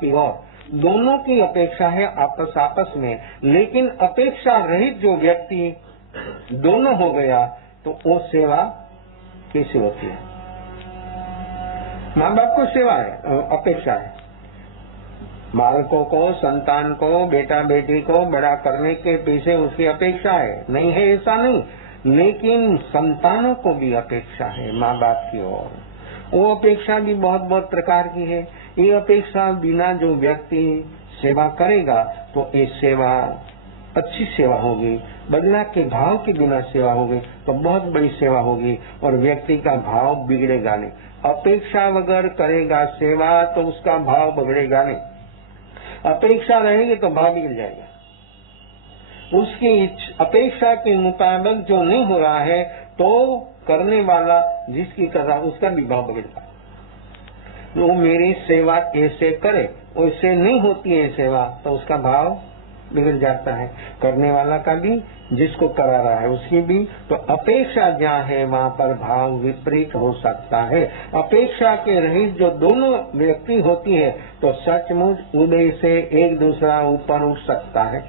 की ओर, दोनों की अपेक्षा है आपस में। लेकिन अपेक्षा रहित जो व्यक्ति दोनों हो गया तो वो सेवा कैसे होती है? माँ बाप को सेवा है, अपेक्षा है, बालकों को, संतान को, बेटा बेटी को बड़ा करने के पीछे उसकी अपेक्षा है, नहीं है ऐसा नहीं, लेकिन संतानों को भी अपेक्षा है माँ बाप की ओर। वो अपेक्षा भी बहुत बहुत प्रकार की है। ये अपेक्षा बिना जो व्यक्ति सेवा करेगा तो ये सेवा अच्छी सेवा होगी, बदला के भाव के बिना सेवा होगी तो बहुत बड़ी सेवा होगी और व्यक्ति का भाव बिगड़ेगा नहीं। अपेक्षा वगैर करेगा सेवा तो उसका भाव बिगड़ेगा नहीं, अपेक्षा रहेगी तो भाव बिगड़ जाएगा। उसकी अपेक्षा के मुताबिक जो नहीं हो रहा है तो करने वाला जिसकी कर रहा उसका भी भाव बिगड़ता है। वो मेरी सेवा ऐसे करे, वैसे नहीं होती है सेवा तो उसका भाव बिगड़ जाता है, करने वाला का भी, जिसको करा रहा है उसकी भी। तो अपेक्षा जहाँ है वहाँ पर भाव विपरीत हो सकता है। अपेक्षा के रहित जो दोनों व्यक्ति होती है तो सचमुच उदय से एक दूसरा ऊपर उठ सकता है।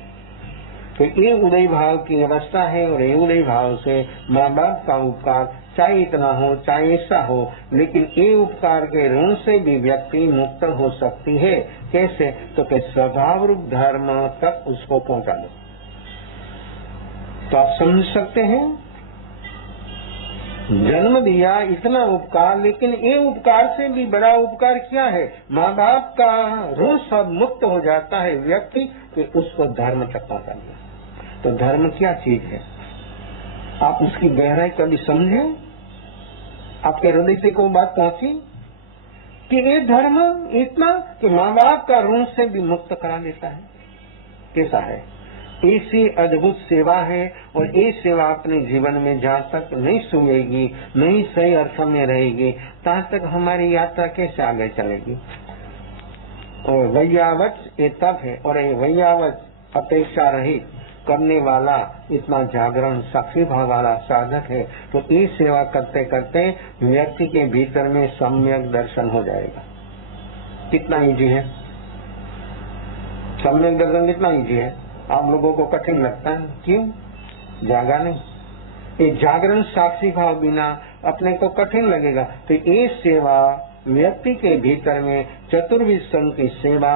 तो ये उदय भाव की अवस्था है और ये उदय भाव से माँ बाप का उपकार चाहे इतना हो चाहे ऐसा हो, लेकिन ये उपकार के ऋण से भी व्यक्ति मुक्त हो सकती है। कैसे? तो कि स्वभाव रूप धर्म तक उसको पहुंचा दो। तो आप समझ सकते हैं, जन्म दिया इतना उपकार, लेकिन ये उपकार से भी बड़ा उपकार क्या है? माँ बाप का ऋण सब मुक्त हो जाता है व्यक्ति कि उसको धर्म तक पहुंचा दिया। तो धर्म क्या चीज है? आप उसकी गहराई कभी समझे? आपके हृदय से कोई बात पहुंची कि ये धर्म इतना कि माँ बाप का ऋण से भी मुक्त करा देता है? कैसा है? ऐसी अद्भुत सेवा है और ये सेवा अपने जीवन में जहाँ तक नहीं सुनेगी, नहीं सही अर्थ में रहेगी, तहाँ तक हमारी यात्रा कैसे आगे चलेगी? और वैयावच ये तब है, और ये वैयावच अपेक्षा रहित करने वाला इतना जागरण साक्षी भाव वाला साधक है। तो ये सेवा करते करते व्यक्ति के भीतर में सम्यक दर्शन हो जाएगा। कितना इजी है सम्यक दर्शन, कितना इजी है। आप लोगों को कठिन लगता है, क्यों? जागा नहीं। ये जागरण साक्षी भाव बिना अपने को कठिन लगेगा। तो ये सेवा व्यक्ति के भीतर में चतुर्विध संघ की सेवा,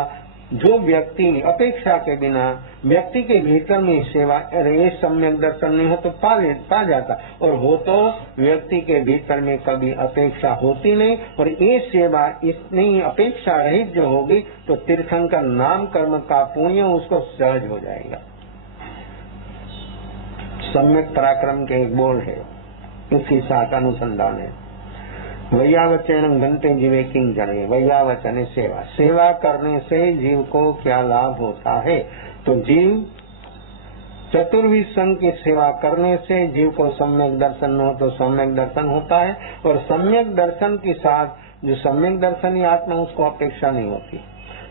जो व्यक्ति अपेक्षा के बिना व्यक्ति के भीतर में सेवा, अरे सम्यक दर्शन नहीं हो तो पा जाता, और हो तो व्यक्ति के भीतर में कभी अपेक्षा होती नहीं। और ये सेवा इतनी अपेक्षा रहित जो होगी तो तीर्थंकर नाम कर्म का पुण्य उसको सहज हो जाएगा। सम्यक पराक्रम के एक बोल है, इसके साथ अनुसंधान है। वैयावचन घंटे जीवे किंग जने, वैयावचन सेवा, सेवा करने से जीव को क्या लाभ होता है? तो जीव चतुर्विध संघ की सेवा करने से जीव को सम्यक दर्शन हो तो सम्यक दर्शन होता है, और सम्यक दर्शन के साथ जो सम्यक दर्शन आत्मा उसको अपेक्षा नहीं होती।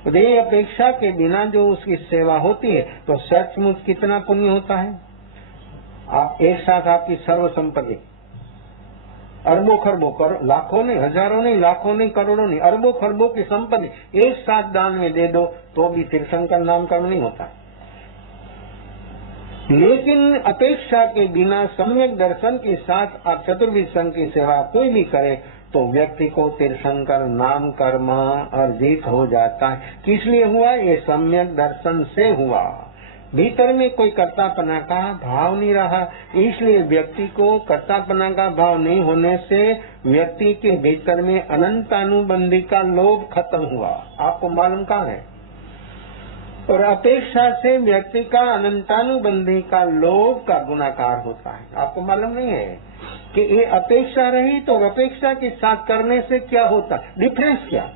तो ये अपेक्षा के बिना जो उसकी सेवा होती है तो सचमुच कितना पुण्य होता है। आप एक साथ आपकी सर्व संपत्ति अरबों खरबों, लाखों नहीं, हजारों नहीं, लाखों नहीं, करोड़ों नहीं, अरबों खरबों की संपत्ति एक साथ दान में दे दो तो भी तीर्थंकर नाम कर्म नहीं होता। लेकिन अपेक्षा के बिना सम्यक दर्शन के साथ आप चतुर्विध संघ की सेवा कोई भी करे तो व्यक्ति को तीर्थंकर नाम कर्म अर्जित हो जाता है। किस लिए हुआ? ये सम्यक दर्शन से हुआ। भीतर में कोई कर्तापना का भाव नहीं रहा, इसलिए व्यक्ति को कर्तापना का भाव नहीं होने से व्यक्ति के भीतर में अनंतानुबंधी का लोभ खत्म हुआ। आपको मालूम कहाँ है? और अपेक्षा से व्यक्ति का अनंतानुबंधी का लोभ का गुणाकार होता है। आपको मालूम नहीं है कि ये अपेक्षा रही तो अपेक्षा के साथ करने से क्या होता, डिफरेंस क्या?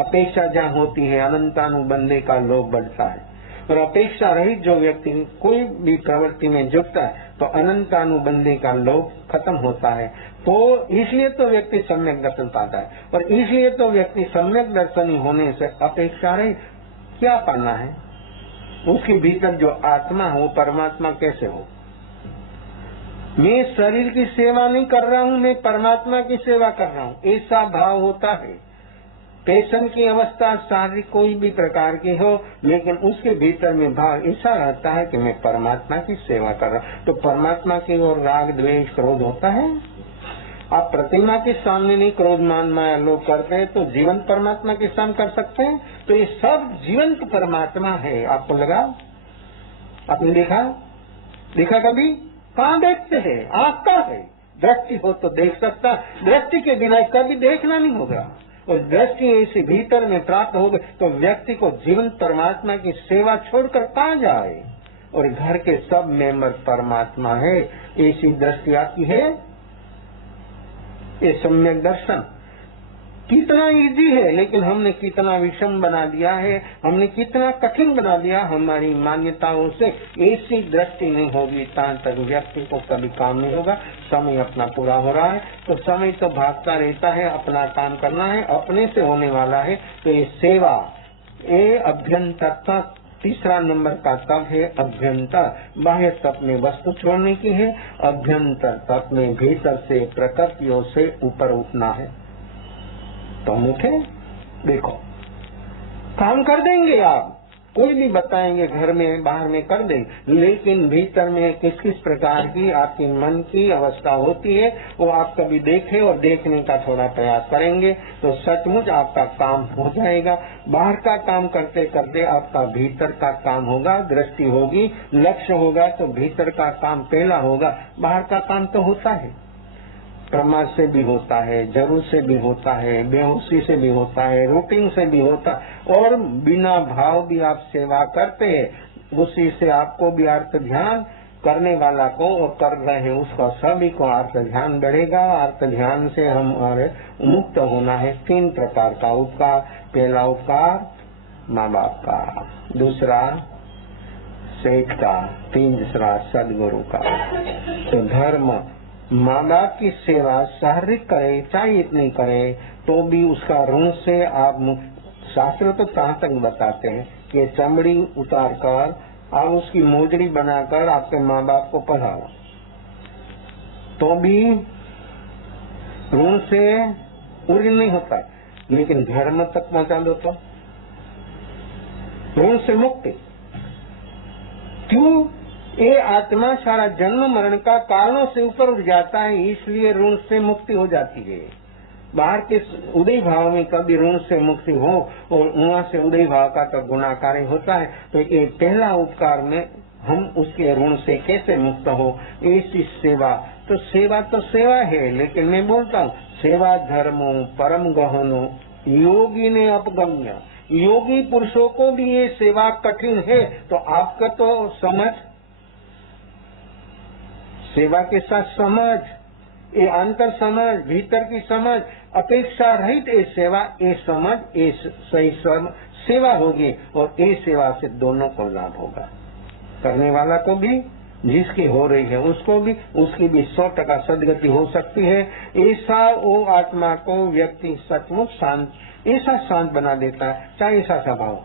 अपेक्षा जहाँ होती है अनंतानुबंधी का लोभ बढ़ता है, और अपेक्षा रहित जो व्यक्ति कोई भी प्रवृत्ति में जुटता है तो अनंतानुबंधी का लोभ खत्म होता है। तो इसलिए तो व्यक्ति सम्यक दर्शन पाता है, और इसलिए तो व्यक्ति सम्यक दर्शनी होने से अपेक्षा रहित क्या पाना है? उसके भीतर जो आत्मा हो परमात्मा कैसे हो? मैं शरीर की सेवा नहीं कर रहा हूँ, मैं परमात्मा की सेवा कर रहा हूँ, ऐसा भाव होता है। पेशन की अवस्था शारीरिक कोई भी प्रकार की हो, लेकिन उसके भीतर में भाव ऐसा रहता है कि मैं परमात्मा की सेवा कर रहा हूँ। तो परमात्मा की ओर राग द्वेष क्रोध होता है। आप प्रतिमा के सामने नहीं क्रोध मान माया लोग करते हैं, तो जीवंत परमात्मा के सामने कर सकते हैं। तो ये सब जीवंत परमात्मा है। आपको लगा? आपने देखा कभी? कहाँ देखते हैं? आँख का है। दृष्टि हो तो देख सकता, दृष्टि के बिना कभी देखना नहीं होगा। और दृष्टि ऐसे भीतर में प्राप्त हो गई तो व्यक्ति को जीवंत परमात्मा की सेवा छोड़कर कहाँ जाए। और घर के सब मेंबर परमात्मा है, ऐसी दृष्टि आपकी है। ये सम्यक दर्शन कितना इजी है, लेकिन हमने कितना विषम बना दिया है, हमने कितना कठिन बना दिया हमारी मान्यताओं से। ऐसी दृष्टि नहीं होगी तहाँ तक व्यक्ति को कभी काम नहीं होगा। समय अपना पूरा हो रहा है, तो समय तो भागता रहता है, अपना काम करना है, अपने से होने वाला है। तो ये सेवा, ये अभ्यंतर तीसरा नंबर का तप है अभ्यंतर। बाह्य तप में वस्तु छोड़ने की है, अभ्यंतर तप में भीतर से प्रकृतियों से ऊपर उठना है। तो हम उठे, देखो काम कर देंगे आप, कोई भी बताएंगे घर में बाहर में कर देंगे, लेकिन भीतर में किस किस प्रकार की आपकी मन की अवस्था होती है वो आप कभी देखें और देखने का थोड़ा प्रयास करेंगे तो सचमुच आपका काम हो जाएगा। बाहर का काम करते करते आपका भीतर का काम होगा, दृष्टि होगी, लक्ष्य होगा, तो भीतर का काम पहला होगा। बाहर का काम तो होता है, प्रमाद से भी होता है, जरूरत से भी होता है, बेहोशी से भी होता है, रूटीन से भी होता है, और बिना भाव भी आप सेवा करते हैं। उसी से आपको भी अर्थ ध्यान करने वाला को और कर रहे हैं उसका सभी को अर्थ ध्यान बढ़ेगा। अर्थ ध्यान से हमारे मुक्त होना है। 3 प्रकार का उपकार। पहला उपकार माँ बाप का, दूसरा सेठ का, तीसरा सदगुरु का। तो धर्म माँ बाप की सेवा शारीरिक करे चाहे इतनी करे तो भी उसका ऋण से आप मुक्त। शास्त्र तो कहाँ तक बताते हैं कि चमड़ी उतार कर आप उसकी मोजड़ी बनाकर आपके माँ बाप को पढ़ाओ, तो भी ऋण से पूरी नहीं होता। लेकिन धर्म तक पहुँचा दो तो ऋण से मुक्ति। क्यों? ये आत्मा सारा जन्म मरण का कारणों से ऊपर उठ जाता है, इसलिए ऋण से मुक्ति हो जाती है। बाहर के उदय भाव में कभी ऋण से मुक्ति हो और वहाँ से उदय भाव का तो गुणाकार होता है। तो ये पहला उपकार में हम उसके ऋण से कैसे मुक्त हो, ऐसी सेवा। तो सेवा है, लेकिन मैं बोलता हूँ सेवा धर्मो परम गहनो योगी ने अपगम्य। योगी पुरुषों को भी ये सेवा कठिन है, तो आपका तो समझ, सेवा के साथ समझ, ये अंतर समझ, भीतर की समझ, अपेक्षा रहित ये सेवा, ये समझ, ये सही सेवा होगी और ये सेवा से दोनों को लाभ होगा। करने वाला को भी, जिसकी हो रही है उसको भी, उसकी भी 100% सदगति हो सकती है। ऐसा वो आत्मा को व्यक्ति सचमुच शांत, ऐसा शांत बना देता है, चाहे ऐसा स्वभाव।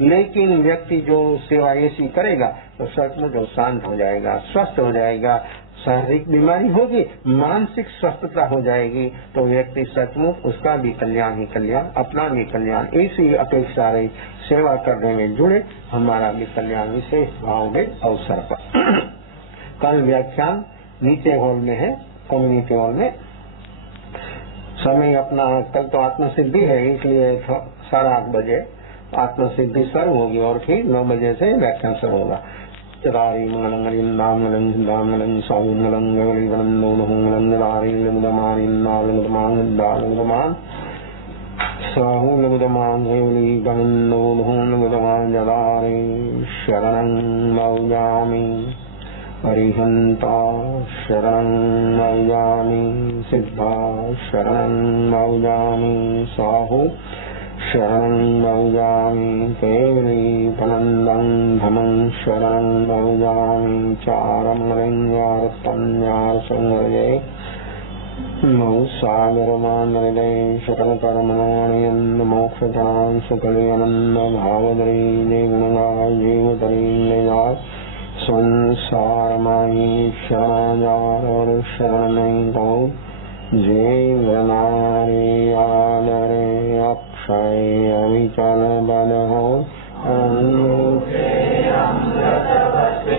लेकिन व्यक्ति जो सेवा ऐसी करेगा तो सचमुच वो शांत हो जाएगा, स्वस्थ हो जाएगा। शारीरिक बीमारी होगी, मानसिक स्वस्थता हो जाएगी, तो व्यक्ति सचमुच उसका भी कल्याण ही कल्याण, अपना भी कल्याण। ऐसी अपेक्षा रही सेवा करने में जुड़े, हमारा भी कल्याण विशेष भाव में अवसर पर। कल व्याख्यान नीचे हॉल में है, कम्युनिटी हॉल में। समय अपना कल तो आत्मसिद्धि है, इसलिए 8:30 बजे आत्मसिद्धि शुरू होगी और फिर 9 बजे से व्याख्यान शुरू होगा। चरारी मंगलम दामलम दामलम सौमलम गवलीवलम नोनहुलम चरारी लमुदमारी नालमुदमान दालमुदमान साहुलमुदमान गवली गमन नोनहुलमुदमान जरारी शरणं मौयामि अरिहंता शरणं मौयामि सिद्धा शरणं मौयामि साहु शरणं मौयामि केवली पनन्दं धमं शरणं मौयामि चारमलिङ्गारतन्यारसंवरये नमो सागरमानरदे शकलकर्मणानियन्न मोक्षधनां सुकलियनन्न भावदरी निर्गुणगा जीवतरी निजाय संसारमायि शरणाजार और शरणै गौ जय वनारे आदरे क्षय अविचल बल हो अन्मुखे अमृतवसे